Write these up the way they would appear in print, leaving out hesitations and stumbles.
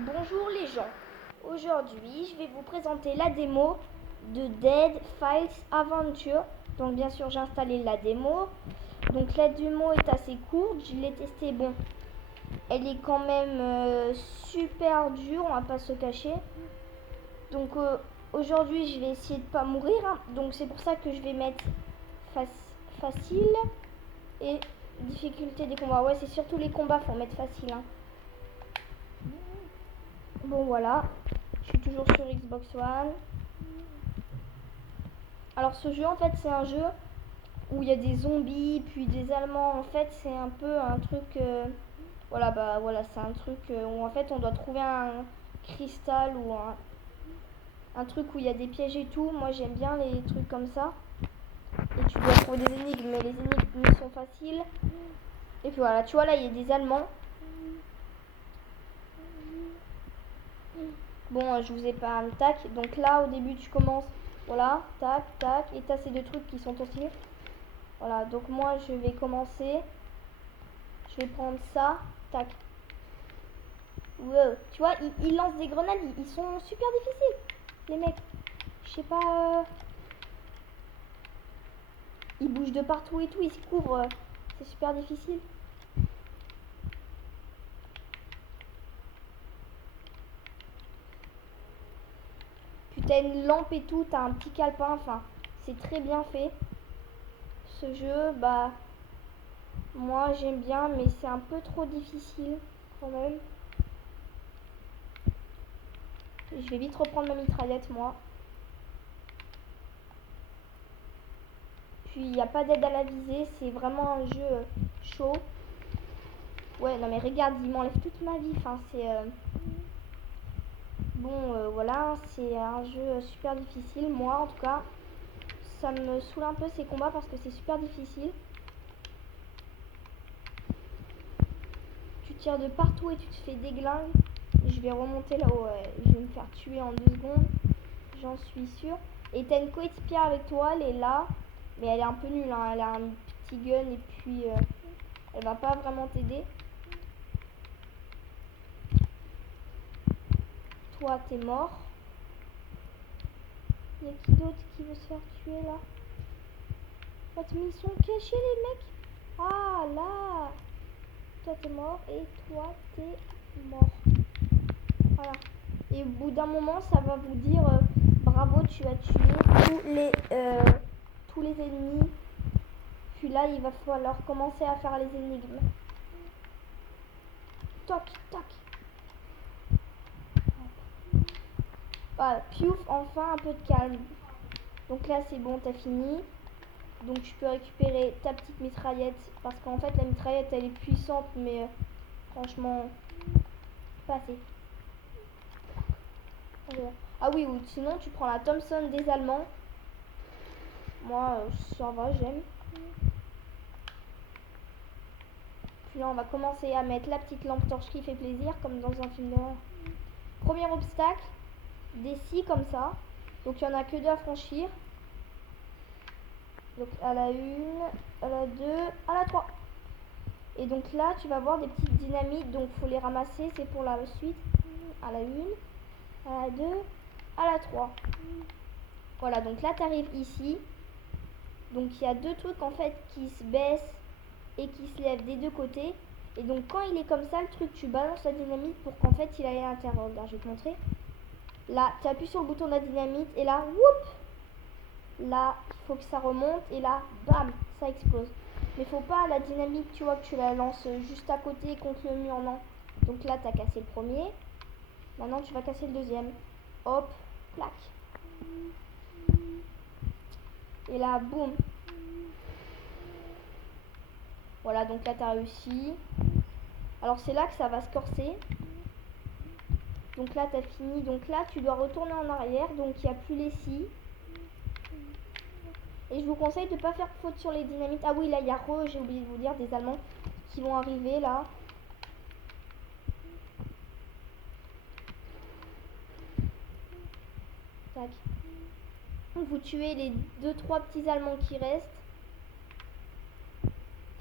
Bonjour les gens, aujourd'hui je vais vous présenter la démo de Dead Files Adventure. Donc bien sûr j'ai installé la démo, donc la démo est assez courte, je l'ai testée, bon elle est quand même super dure, on va pas se cacher. Donc aujourd'hui je vais essayer de pas mourir, hein. Donc c'est pour ça que je vais mettre facile et difficulté des combats. Ouais, c'est surtout les combats, faut mettre facile, hein. Bon voilà, je suis toujours sur Xbox One. Alors ce jeu en fait c'est un jeu où il y a des zombies puis des Allemands. En fait c'est un peu un truc voilà c'est un truc où en fait on doit trouver un cristal ou un truc où il y a des pièges et tout. Moi j'aime bien les trucs comme ça. Et tu dois trouver des énigmes, mais les énigmes sont faciles. Et puis voilà, tu vois là il y a des Allemands. Bon, je vous ai pas un tac. Donc là, au début, tu commences. Voilà, tac, tac. Et t'as ces deux trucs qui sont aussi. Voilà, donc moi, je vais commencer. Je vais prendre ça. Tac. Wow. Tu vois, ils lancent des grenades. Ils sont super difficiles. Les mecs. Je sais pas. Ils bougent de partout et tout. Ils se couvrent. C'est super difficile. Puis t'as une lampe et tout. T'as un petit calepin. Enfin, c'est très bien fait. Ce jeu, bah. Moi, j'aime bien, mais c'est un peu trop difficile quand même. Je vais vite reprendre ma mitraillette, moi. Puis, il n'y a pas d'aide à la visée. C'est vraiment un jeu chaud. Ouais, non, mais regarde, il m'enlève toute ma vie. Enfin, c'est... Bon, voilà. C'est un jeu super difficile. Moi, en tout cas, ça me saoule un peu ces combats parce que c'est super difficile. Tu tires de partout et tu te fais déglingue. Je vais remonter là-haut. Je vais me faire tuer en 2 secondes. J'en suis sûre. Et t'as une coéquipière avec toi, elle est là. Mais elle est un peu nulle, hein. Elle a un petit gun et puis elle va pas vraiment t'aider. Toi, t'es mort. Y a qui d'autre qui veut se faire tuer là? Oh, mais ils sont cachés les mecs. Ah là. Toi, t'es mort et toi, t'es mort. Voilà. Et au bout d'un moment, ça va vous dire bravo, tu as tué tous les ennemis. Puis là, il va falloir commencer à faire les énigmes. Toc, toc. Voilà, piouf, enfin un peu de calme. Donc là, c'est bon, t'as fini. Donc tu peux récupérer ta petite mitraillette. Parce qu'en fait, la mitraillette, elle est puissante, mais franchement, pas assez. Ah oui, ou sinon, tu prends la Thompson des Allemands. Moi, ça va, j'aime. Puis là, on va commencer à mettre la petite lampe torche qui fait plaisir, comme dans un film d'horreur. Premier obstacle, des scies comme ça. Donc il n'y en a que 2 à franchir. Donc à la 1, à la 2, à la 3. Et donc là, tu vas voir des petites dynamites, donc faut les ramasser, c'est pour la suite. À la 1, à la 2, à la 3. Voilà, donc là, tu arrives ici. Donc il y a 2 trucs en fait qui se baissent et qui se lèvent des 2 côtés. Et donc quand il est comme ça, le truc, tu balances la dynamite pour qu'en fait il aille à l'intérieur. Regarde, je vais te montrer. Là, tu appuies sur le bouton de la dynamite et là, whoop! Là, il faut que ça remonte et là, bam, ça explose. Mais faut pas la dynamite, tu vois, que tu la lances juste à côté contre le mur, non. Donc là, tu as cassé le premier. Maintenant, tu vas casser le deuxième. Hop, clac. Et là, boum. Voilà, donc là, tu as réussi. Alors, c'est là que ça va se corser. Donc là, tu as fini. Donc là, tu dois retourner en arrière. Donc, il n'y a plus les scies. Et je vous conseille de ne pas faire de faute sur les dynamites. Ah oui, là, il y a j'ai oublié de vous dire, des Allemands qui vont arriver là. Tac. Vous tuez les 2-3 petits Allemands qui restent.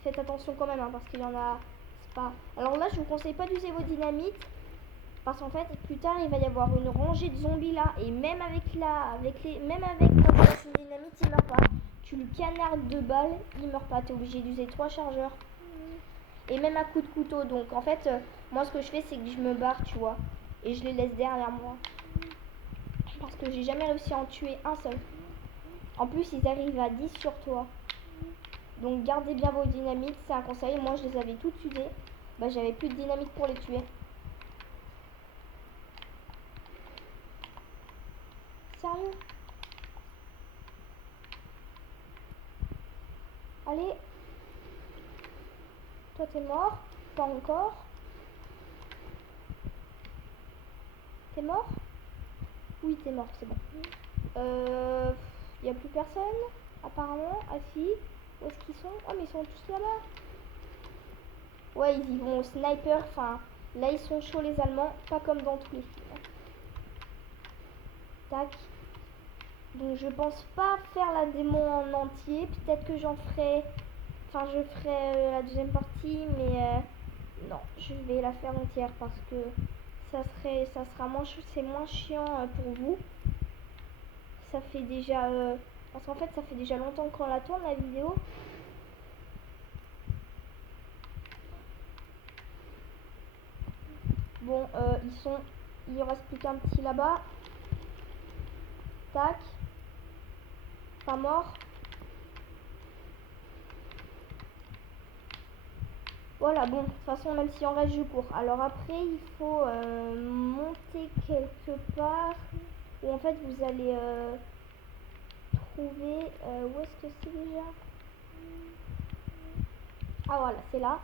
Faites attention quand même, hein, parce qu'il y en a... C'est pas... Alors là, je vous conseille pas d'user vos dynamites. Parce qu'en fait, plus tard, il va y avoir une rangée de zombies là. Et même avec quand tu lâches une dynamite, il meurt pas. Tu le canardes 2 balles, il meurt pas. T'es obligé d'user 3 chargeurs. Et même à coup de couteau. Donc en fait, moi ce que je fais, c'est que je me barre, tu vois. Et je les laisse derrière moi. Parce que j'ai jamais réussi à en tuer un seul. En plus, ils arrivent à 10 sur toi. Donc gardez bien vos dynamites, c'est un conseil. Moi, je les avais toutes usées. Bah, j'avais plus de dynamite pour les tuer. Sérieux? Allez. Toi, t'es mort? Pas encore. T'es mort? Oui, t'es mort, c'est bon. Y a plus personne, apparemment. Ah si. Où est-ce qu'ils sont? Oh, mais ils sont tous là-bas. Ouais, ils y vont au sniper. Enfin, là, ils sont chauds, les Allemands. Pas comme dans tous les films. Tac. Donc, je pense pas faire la démo en entier. Peut-être que j'en ferai... Enfin, je ferai la deuxième partie, mais... non, je vais la faire entière parce que ça sera moins... C'est moins chiant pour vous. Ça fait déjà... parce qu'en fait, ça fait déjà longtemps qu'on la tourne, la vidéo. Bon, il en reste plus qu'un petit là-bas. Tac. Pas mort. Voilà, bon, de toute façon, même si en reste, je cours. Alors après, il faut monter quelque part où en fait vous allez trouver... où est-ce que c'est déjà? Ah voilà, c'est là.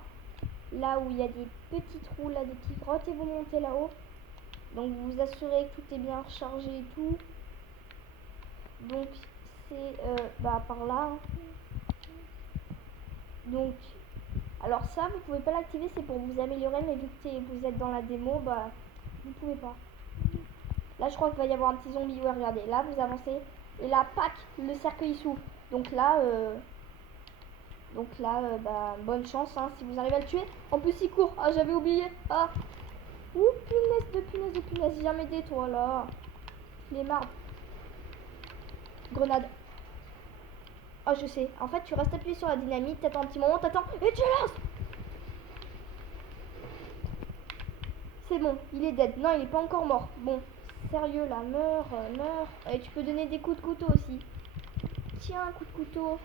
Là où il y a des petits trous, là, des petites grottes, et vous montez là-haut. Donc vous vous assurez que tout est bien rechargé et tout. Donc c'est par là. Donc, alors ça, vous pouvez pas l'activer, c'est pour vous améliorer, mais vu que vous êtes dans la démo, bah vous pouvez pas. Là, je crois qu'il va y avoir un petit zombie. Ouais, regardez, là vous avancez et là, pac, le cercueil s'ouvre. Donc là, bonne chance hein, si vous arrivez à le tuer. En plus, il court. Ah, j'avais oublié. Ah, ouh, punaise de punaise. Jamais des toi là. Les mardes. Grenade. Oh, je sais. En fait, tu restes appuyé sur la dynamite, t'attends un petit moment, t'attends et tu lances. C'est bon, il est dead. Non, il est pas encore mort. Bon, sérieux là, meurs. Et tu peux donner des coups de couteau aussi. Tiens, un coup de couteau.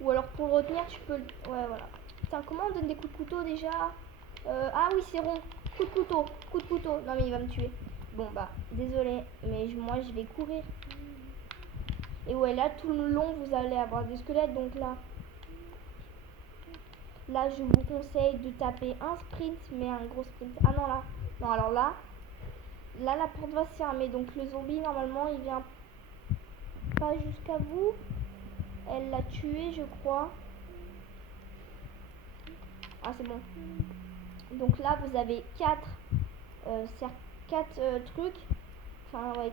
Ou alors pour le retenir, tu peux... Ouais, voilà. Putain, comment on donne des coups de couteau déjà? Ah oui, c'est rond. Coup de couteau, coup de couteau. Non mais il va me tuer. Bon bah, désolé, mais moi je vais courir. Et ouais, là tout le long, vous allez avoir des squelettes, donc là je vous conseille de taper un sprint, mais un gros sprint. Ah non, là. Non, alors là la porte va se fermer, donc le zombie normalement il vient pas jusqu'à vous. Elle l'a tué, je crois. Ah, c'est bon. Donc là, vous avez 4 trucs. Enfin, ouais,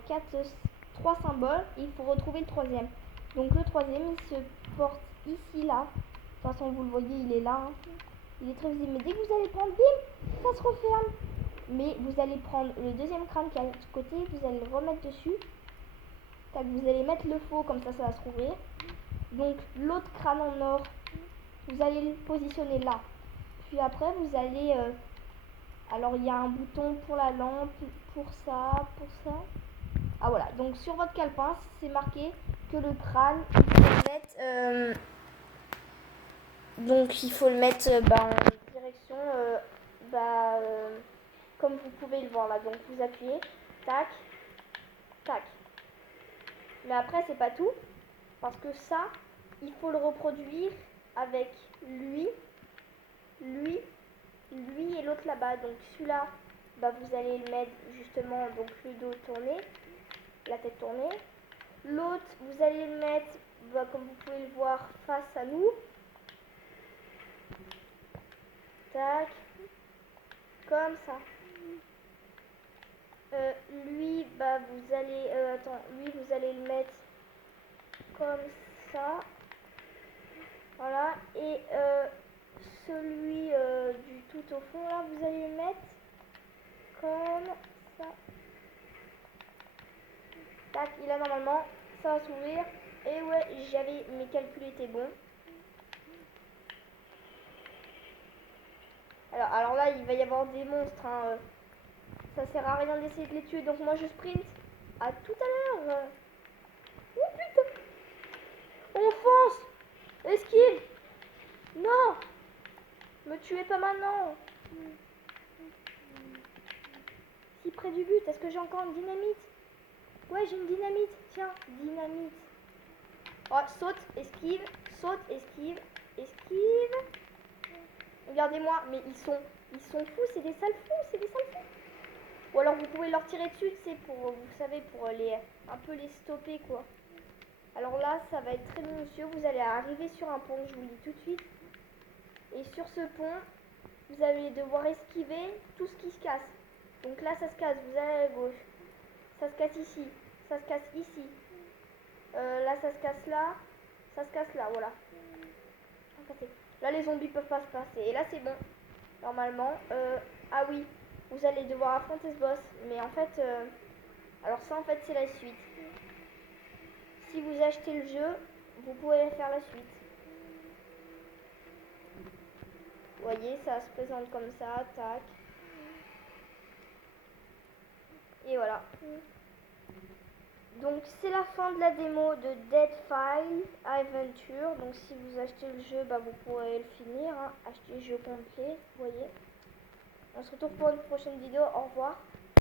3 symboles. Et il faut retrouver le troisième. Donc le troisième, il se porte ici, là. De toute façon, vous le voyez, il est là. Hein. Il est très visible. Mais dès que vous allez prendre, bim, ça se referme. Mais vous allez prendre le deuxième crâne qui est à ce côté. Vous allez le remettre dessus. Tac, vous allez mettre le faux, comme ça va se rouvrir. Donc l'autre crâne en or, vous allez le positionner là. Puis après, vous allez... alors, il y a un bouton pour la lampe, pour ça. Ah, voilà. Donc, sur votre calepin, c'est marqué que le crâne, il faut le mettre... donc, il faut le mettre en direction... comme vous pouvez le voir là. Donc, vous appuyez. Tac. Tac. Mais après, c'est pas tout. Parce que ça, il faut le reproduire avec lui et l'autre là-bas. Donc celui-là, vous allez le mettre justement, donc le dos tourné, la tête tournée. L'autre, vous allez le mettre, comme vous pouvez le voir, face à nous. Tac. Comme ça. Lui, vous allez... lui, vous allez le mettre comme ça. Voilà. Et celui du au fond là, vous allez le mettre comme ça. Tac, il a normalement, ça va s'ouvrir. Et ouais, j'avais, mes calculs étaient bons. Alors là, il va y avoir des monstres, hein. Ça sert à rien d'essayer de les tuer, donc moi je sprint. À tout à l'heure. Oh putain. On fonce. Esquive. Non. Me tuez pas maintenant. Si près du but, est-ce que j'ai encore une dynamite? Ouais, j'ai une dynamite. Tiens, dynamite. Oh, saute, esquive, esquive. Regardez-moi, mais ils sont fous, c'est des sales fous. Ou alors vous pouvez leur tirer dessus, c'est pour, vous savez, pour les, un peu les stopper quoi. Alors là, ça va être très minutieux. Vous allez arriver sur un pont, je vous le dis tout de suite. Et sur ce pont, vous allez devoir esquiver tout ce qui se casse. Donc là, ça se casse, vous allez à gauche. Ça se casse ici, ça se casse ici. Là, ça se casse là, ça se casse là, voilà. Là, les zombies peuvent pas se passer. Et là, c'est bon. Normalement, ah oui, vous allez devoir affronter ce boss. Mais en fait, alors ça, en fait, c'est la suite. Si vous achetez le jeu, vous pouvez faire la suite. Vous voyez, ça se présente comme ça, tac. Et voilà. Donc c'est la fin de la démo de Dead File Adventure. Donc si vous achetez le jeu, bah, vous pourrez le finir. Hein. Achetez le jeu complet, vous voyez. On se retrouve pour une prochaine vidéo. Au revoir.